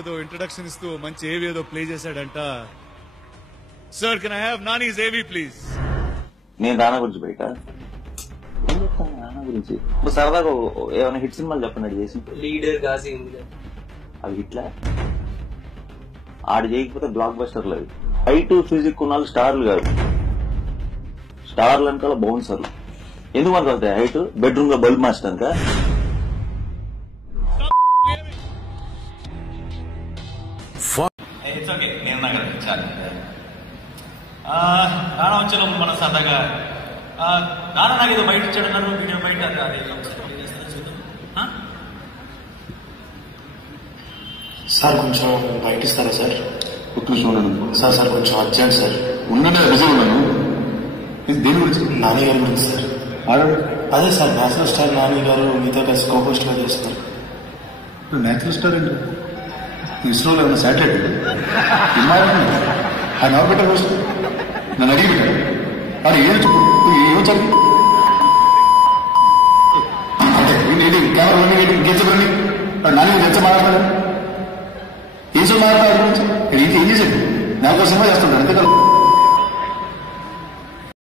ఏదో ఇంట్రడక్షన్ ఇస్తూ మంచి ఏవి ఏదో ప్లే చేశాడంట. Sir can I have Nani's ఏవి ప్లీజ్? నేను రానా గురించి బయట రానా గురించి సరదాగా ఏమైనా హిట్ సినిమాలు చెప్పండి. అది చేసి లీడర్ గాజీ అవి హిట్లా ఆడు చేయకపోతే బ్లాక్ బస్టర్లు. అవి హైట్ ఫిజిక్ ఉన్నాళ్ళు స్టార్లు కాదు. స్టార్లు వెనకాల బౌన్సర్లు. ఎందుకు మనకు వస్తాయి హైట్? బెడ్రూమ్ లో బల్బ్ మాస్టర్ అనుక రానా వచ్చే మన సరదాగా రానా నాకు ఏదో బయట ఇచ్చాడు వీడియో బయట సార్ కొంచెం బయట ఇస్తారా సార్? సార్ సార్ కొంచెం అర్జెంట్ సార్. ఉన్నదే విజయ్ ఉన్నాను. దేని గురించి? నాని గారి గురించి సార్. అదే సార్ నేషనల్ స్టార్ నాని గారు మీతో కలిసి కోపోస్ట్ గా చేస్తారు. నేషనల్ స్టార్ ఏంటి? ఇస్రోలో ఏమైనా శాటిలైట్ ఆయన ఆర్బిటర్ పోస్ట్ నన్ను అడిగి పెట్టాడు. అది ఏం చెప్పు ఏమో చదివి అంటే కెమెరా గెచ్చబడి నాని గెచ్చ మాట్లాడాలి. ఏం సో మాట్లాడాలి ఏం చేశాడు? నాకు సినిమా చేస్తుంటాడు అంతే కదా.